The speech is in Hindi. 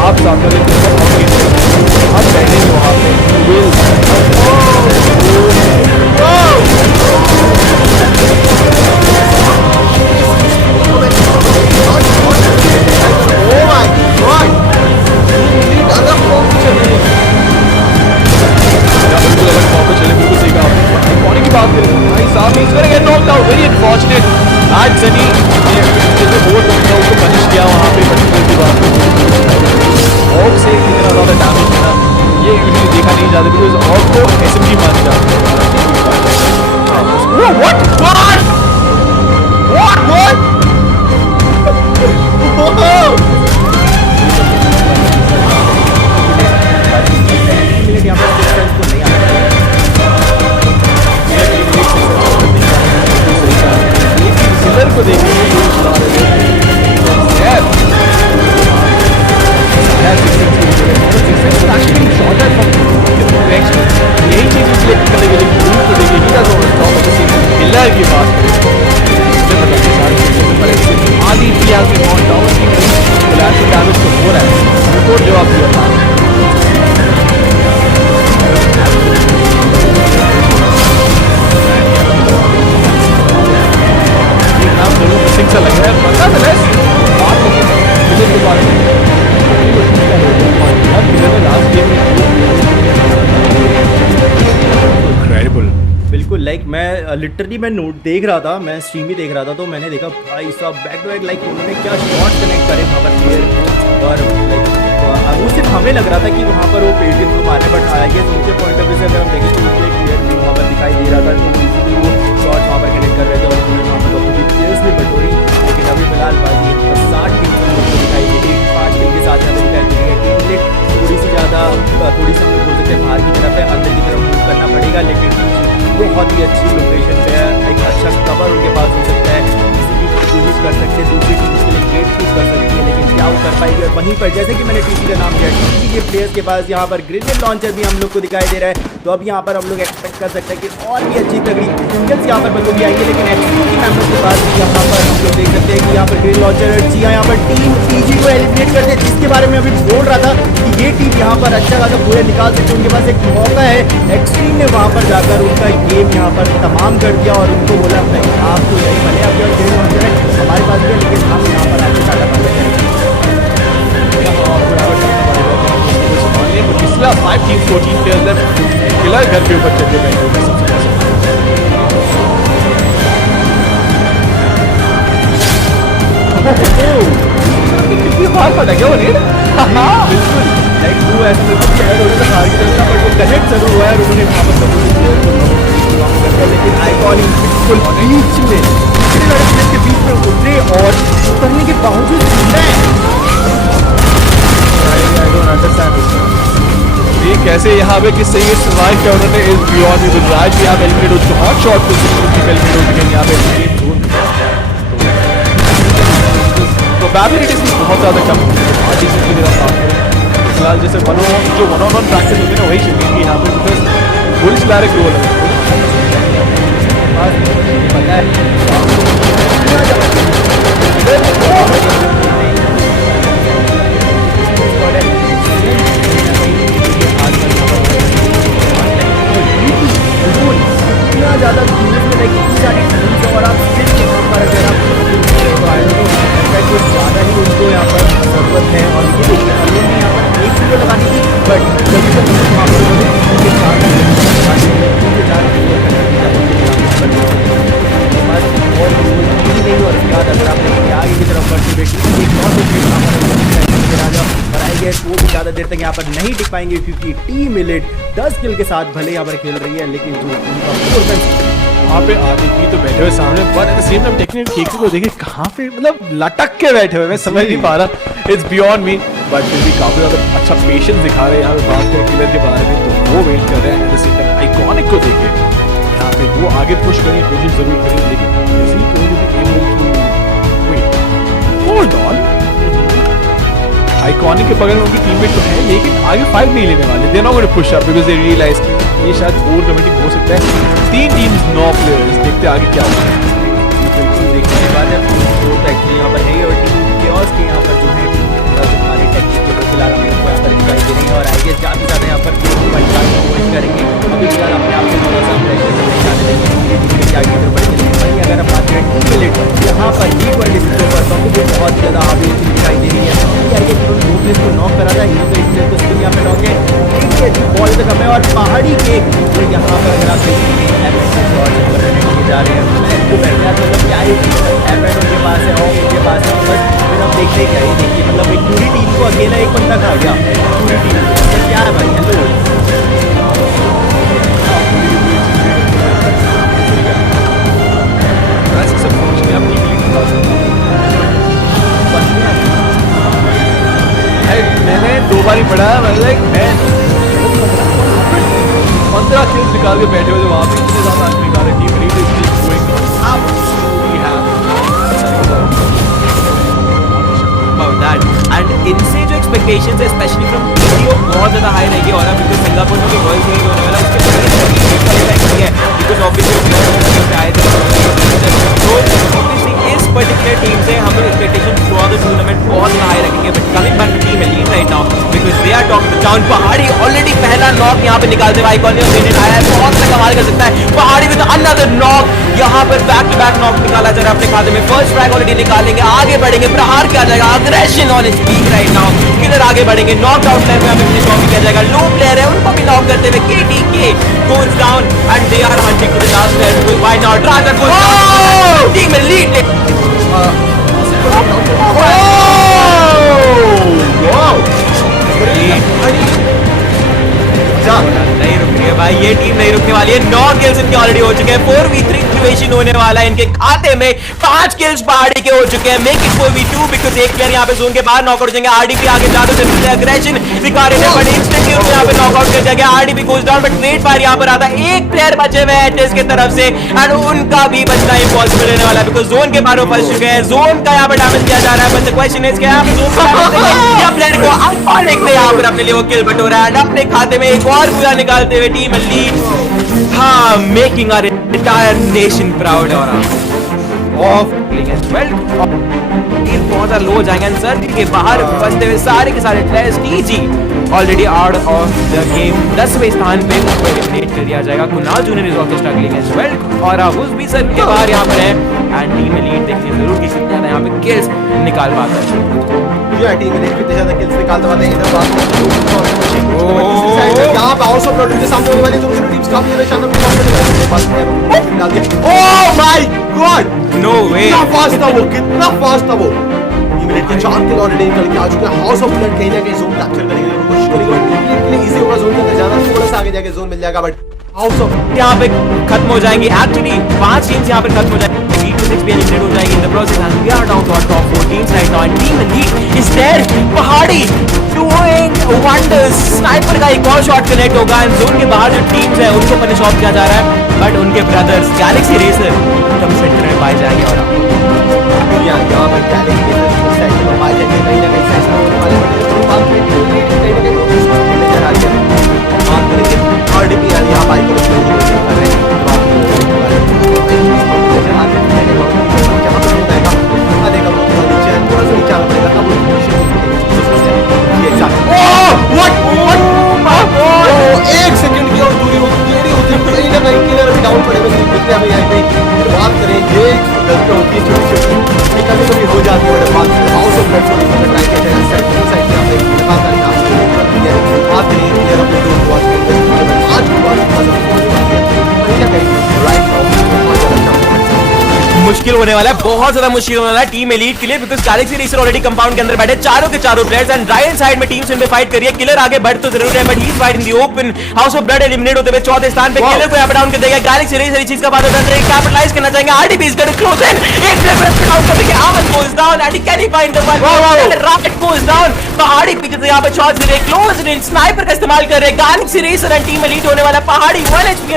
आप सामने आप बैठेंगे वहाँ पे विल चले बिल्कुल सही कहा आपने की बात करें भाई साहब इस get knocked out very unfortunate आज सनी जैसे बोर्ड बनता उसको पनिश किया वहाँ पे पर्टिकुलर की बात ऑग से इतना ज़्यादा डैमेज देना ये यूजुअली देखा नहीं जाता बिकॉज ऑग को एसएमजी मान जाता है व्हाट को देखेंगे यही चीज इसलिए करने के लिए को देखेगी ना तो हिलर की बात आधी इतिहास में नॉट डाउन की कोलैप्स डैमेज तो हो रहा है तो जवाब दिया था मिसिंग सा लग रहा है पता है बात के बारे में लास्ट गेम में इनक्रेडिबल बिल्कुल लाइक मैं लिटरली मैं नोट देख रहा था, मैं स्ट्रीम ही देख रहा था तो मैंने देखा भाई साहब बैक टू बैक लाइक उन्होंने क्या शॉट कनेक्ट करे वहाँ पर प्लेयर और वो सिर्फ हमें लग रहा था कि वहाँ पर वो पेड़ के थ्रू मारे बट आई गेस उनके पॉइंट ऑफ व्यू से अगर हम देखें तो उनके प्लेयर भी वहाँ पर दिखाई दे रहा था तो इजीली वो शॉट वहाँ पर कनेक्ट कर रहे थे और उन्होंने वहाँ पर अपनी प्लेयर्स भी बटोरी लेकिन अभी फिलहाल बाजी 60 टीम को दिखाई दे रही 5 टीम के साथ यहाँ पर दिखाई दे रही है टीम थोड़ी सी ज़्यादा थोड़ी सी हम लोग बोल सकते हैं बाहर की तरफ है अंदर की तरफ मूव करना पड़ेगा लेकिन बहुत ही अच्छी लोकेशन पे है एक अच्छा कवर उनके पास हो सकता है किसी भी कोशिश कर सकते हैं दूसरी टीम उसके लिए गेट यूज कर सकती है लेकिन क्या वो कर पाएगी और वहीं पर जैसे कि मैंने टीसी का नाम लिया टीसी के प्लेयर्स के पास यहाँ पर ग्रेनेड लॉन्चर भी हम लोग को दिखाई दे रहा है तो अब यहाँ पर हम लोग एक्सपेक्ट कर सकते हैं कि और भी अच्छी तगड़ी स्किल्स यहाँ पर बंदों की आएंगे लेकिन एक्सट्रीम की मेंबर्स के पास यहाँ पर हम लोग देख सकते हैं कि यहाँ पर ग्रेनेड लॉन्चर जी हाँ यहाँ पर टीम टीजी को एलिमिनेट करते हैं जिसके बारे में अभी बोल रहा था कि ये टीम यहाँ पर अच्छा खासा पूरे निकाल सकते हैं उनके पास एक मौका है एक्सट्रीम ने वहाँ पर जाकर उनका गेम यहाँ पर तमाम कर दिया और उनको बोला नहीं आप तो यही भले आपके और ग्रेनेड लॉन्चर है हमारे पास भी लेकिन हम यहाँ पर आगे स्टार्ट कर रहे हैं पिछला 5 टीम 14 प्लेयर्स लेफ्ट किलर घर के ऊपर चले गए सबसे कितनी बार पड़ा क्या वो रेड बिल्कुल लाइक वो ऐसे बिल्कुल शायद उन्होंने हार की तरफ पर वो कनेक्ट जरूर हुआ है और उन्होंने वहाँ पर सब लेकिन आइकॉनिक बिल्कुल बीच में इतने बड़े प्लेस के बीच में उतरे और उतरने के बावजूद जिंदा है आई डोंट अंडरस्टैंड ये कैसे यहाँ पे किस सही सर्वाइव किया उन्होंने इस बियॉन्ड में राज भी यहाँ पे एलिमिनेट हो चुका हॉट शॉट को एलिमिनेट हो चुके हैं यहाँ पे प्रोबेबिलिटीज बहुत ज़्यादा कम आज इस की तरफ बात करें फिलहाल जैसे वन ऑन प्रैक्टिस होती है ना वही चलेंगी यहाँ पे बिकॉज बुल्स डायरेक्ट रोल है पता है इतना ज़्यादा और आप सिर्फ यहाँ पर अगर आप कुछ ज़्यादा ही उनको यहाँ पर ज़रूरत है और ये उन्होंने यहाँ पर एक वीडियो लगानी थी बट जब तक वहाँ पर उनके साथ और नहीं और उसके बाद अगर आपने आगे की तरफ बढ़ती बेटी एक वो भी ज़्यादा देर तक यहाँ पर नहीं टिक पाएंगे क्योंकि टीम मिलेट 10 किल के साथ भले यहाँ पर खेल रही है लेकिन जो वहाँ पे आगे की तो बैठे हुए सामने पर at the same time technical cakes को देखिए कहाँ पे मतलब लटक के बैठे हुए मैं समझ नहीं पा रहा इट्स बियॉन्ड मी बट फिर भी काफ़ी ज़्यादा अच्छा पेशेंस दिखा रहे हैं यहाँ पे बात करें किलर के बारे में तो वो वेट कर रहे हैं at the same time iconic को देखिए यहाँ पे वो आगे पुश करने की कोशिश जरूर करें लेकिन होल्ड ऑन आइकॉनिक के बगल में उनकी टीममेट तो है लेकिन आगे फाइट नहीं लेने वाले they not going to push up because they realise ये शायद ओवर कमिटिंग हो सकता है 3 टीम्स 9 प्लेयर्स देखते आगे क्या होता है बिल्कुल देखने के बाद तो एक्चुअली यहाँ पर है और टीम केओस के यहाँ पर जो है जो हमारी टेक्निक के वो फिलहाल पहाड़ी के। तो यहाँ पर अगर आप देखेंगे जा रहे हैं तो मतलब क्या है, एमएड उनके पास है और उनके पास है, बट फिर हम देखते क्या है, देखिए मतलब एक पूरी टीम को अकेला एक बंदा खा गया, पूरी टीम मतलब क्या है भाई। हेलो मैंने 2 बार ही पढ़ा, लाइक मैं 15 किल्स निकाल के बैठे हुए थे वहाँ पे, इतने ज़्यादा अंक निकाले। Team lead is just going absolutely about that and इनसे जो expectations है स्पेशली फ्रॉम वीडियो बहुत ज़्यादा हाई रहेगी। और बिकॉज सिंगापुर में वर्ल्ड सीरीज होने वाला उसके है बिकॉज ऑब्वियसली आए थे, तो ऑब्वियसली इस पर्टिकुलर टीम से हम लोग expectation throughout the tournament बहुत ज़्यादा हाई रखेंगे। But coming back to team elite right now because they are talking down. Pahadi already पहला नॉक यहाँ पे निकालते हुए आइकॉन ने आया है, बहुत सा कमाल कर सकता है पहाड़ी विद अनदर नॉक। यहाँ पर बैक टू बैक नॉक निकाला जा रहा है अपने खाते में, फर्स्ट फ्रैग ऑलरेडी निकालेंगे, आगे बढ़ेंगे, प्रहार किया जाएगा, aggression on its peak right now. Killer आगे बढ़ेंगे, नॉक आउट प्लेयर में हमें फिनिश ऑफ किया जाएगा। लो प्लेयर है उनको भी नॉक करते हुए KTK goes down and they are hunting to the last player. Why not dragon goes down, team lead. नहीं रुक रही है भाई, ये टीम नहीं रुकने वाली है। 9 किल्स इनके ऑलरेडी हो चुके हैं, 4v3 सिचुएशन होने वाला है इनके खाते में। 5 किल्स पहाड़ी के हो चुके हैं, मेक इट 4v2 बिकॉज़ एक प्लेयर यहाँ पे जोन के बाहर नॉकआउट हो जाएंगे। आरडीपी आगे ज्यादा से एग्रेशन दिखा रहे हैं बट इंस्टेंटली उनको यहाँ पे नॉकआउट कर दिया गया। RDP goes down but let fire यहाँ पर आता है, एक प्लेयर बचे हुए हैं टेस्ट की तरफ से एंड उनका भी बचना इंपॉसिबल रहने वाला है बिकॉज़ जोन के बाहर वो फंस चुके हैं। जोन का यहाँ पे डैमेज किया जा रहा है बट द क्वेश्चन इज क्या या प्लेयर को अल्फानिक ने यहाँ पर अपने लिए वो किल बटोरा है एंड अपने खाते में एक और पूरा निकालते हुए टीम लीड, हाँ, making our entire nation proud. और ऑफ बहुत लो हो जाएंगे सर्कल के बाहर फंसते हुए सारे के सारे players. TG already out of the game, 10वें स्थान पे उनको एलिमिनेट कर दिया जाएगा। Kunal junior is also struggling as well और उस भी सर्कल के बाहर यहाँ पर है एंड टीम एलीट देखिए जरूर किसी ज्यादा यहाँ पे किल्स निकाल पाता है। टीम एलीट कितने ज्यादा किल्स निकालते पाते हैं इधर बात यहाँ पे हाउस ऑफ ब्लड के सामने होने वाली दूसरी टीम्स काफी ज्यादा शानदार निकाल दिया। ओह माय गॉड, नो वे, कितना फास्ट था वो, कितना फास्ट था वो। टीम एलीट के 4 किल ऑलरेडी निकल के आ चुके हैं। हाउस ऑफ ब्लड कहीं ना कहीं जोन कैप्चर करने की कोशिश करेंगे, इतनी इजी होगा जोन के अंदर जाना, थोड़ा सा आगे जाके जोन मिल जाएगा बट हाउस ऑफ यहाँ पे खत्म हो जाएंगे। एक्चुअली 5 टीम्स यहाँ पे खत्म हो जाएंगे, 3-6 भी एलिमिनेट हो जाएगी in the process and we are down to our top 4 teams right now and team lead is there. Pahadi doing wonders, sniper का एक और शॉट कनेक्ट होगा एंड जोन के बाहर जो टीम्स है उनको पनिश ऑफ किया जा रहा है बट उनके ब्रदर्स गैलेक्सी रेसर एकदम सेंटर में पाए जाएंगे। और यहाँ पर गैलेक्सी रेसर सेंटर में पाए जाएंगे, कहीं ना कहीं सेशन होने वाले हैं बात में कहीं ना कहीं नजर आ गया। बात करेंगे आरडीपी यानी यहाँ बाइक को कर रहे हैं एक सेकंड की और दूरी होती है कहीं ना कहीं किलर भी डाउन पड़े हुए हमें यहाँ पे बात करें ये गलती होती है छोटी छोटी कभी कभी हो जाती है बात हाउस ऑफ ब्लड छोटी छोटी ट्राई किया जाएगा साइड साइड से हमें बात करें बात करें क्लियर अपने टू वॉच करते आज की बात कहीं ना कहीं राइट मुश्किल होने वाला है, बहुत ज्यादा मुश्किल होने वाला है टीम एलीट के लिए because Galaxy racer already compound के अंदर बैठे चारों के चारों प्लेयर्स एंड राइट साइड में टीम्स इनमें फाइट कर रही है। किलर आगे बढ़ तो जरूर है but he is fight in the open. House of blood eliminate होते हुए 4थे स्थान पे, किलर को यहां पे डाउन कर देगा। गैलेक्सी रेसर इस चीज का बात होता है कैपिटलाइज करना चाहेंगे। RDP is going close in, एक प्लेयर पे डाउन कर देंगे, आमन गोस down and can he find the one rocket goes down. पहाड़ी पीछे से यहां पे शॉट्स दे रहे, क्लोज इन, स्नाइपर का इस्तेमाल कर रहे। Galaxy racer and team elite होने वाला पहाड़ी 1 एचपी के